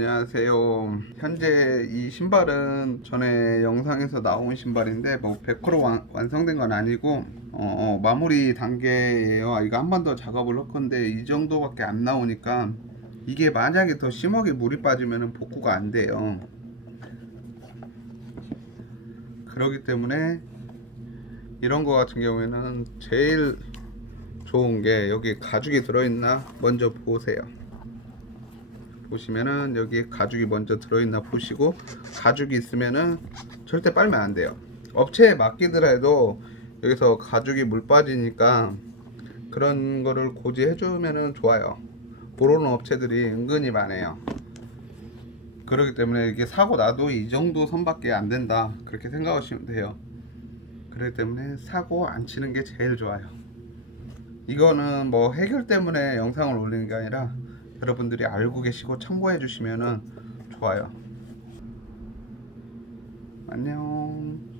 안녕하세요. 현재 이 신발은 전에 영상에서 나온 신발인데 뭐 100% 완, 완성된 건 아니고 어, 어, 마무리 단계예요. 이거 한 번 더 작업을 할 건데 이 정도밖에 안 나오니까 이게 만약에 더 심하게 물이 빠지면 복구가 안 돼요. 그렇기 때문에 이런 거 같은 경우에는 제일 좋은 게 여기 가죽이 들어있나 먼저 보세요. 보시면은 여기 가죽이 먼저 들어있나 보시고 가죽이 있으면은 절대 빨면 안 돼요. 업체에 맡기더라도 여기서 가죽이 물 빠지니까 그런 거를 고지해 주면은 좋아요. 모르는 업체들이 은근히 많아요. 그렇기 때문에 이게 사고 나도 이 정도 선밖에 안 된다 그렇게 생각하시면 돼요. 그렇기 때문에 사고 안 치는 게 제일 좋아요. 이거는 뭐 해결 때문에 영상을 올리는 게 아니라 여러분들이 알고 계시고 참고해 주시면은 좋아요. 안녕.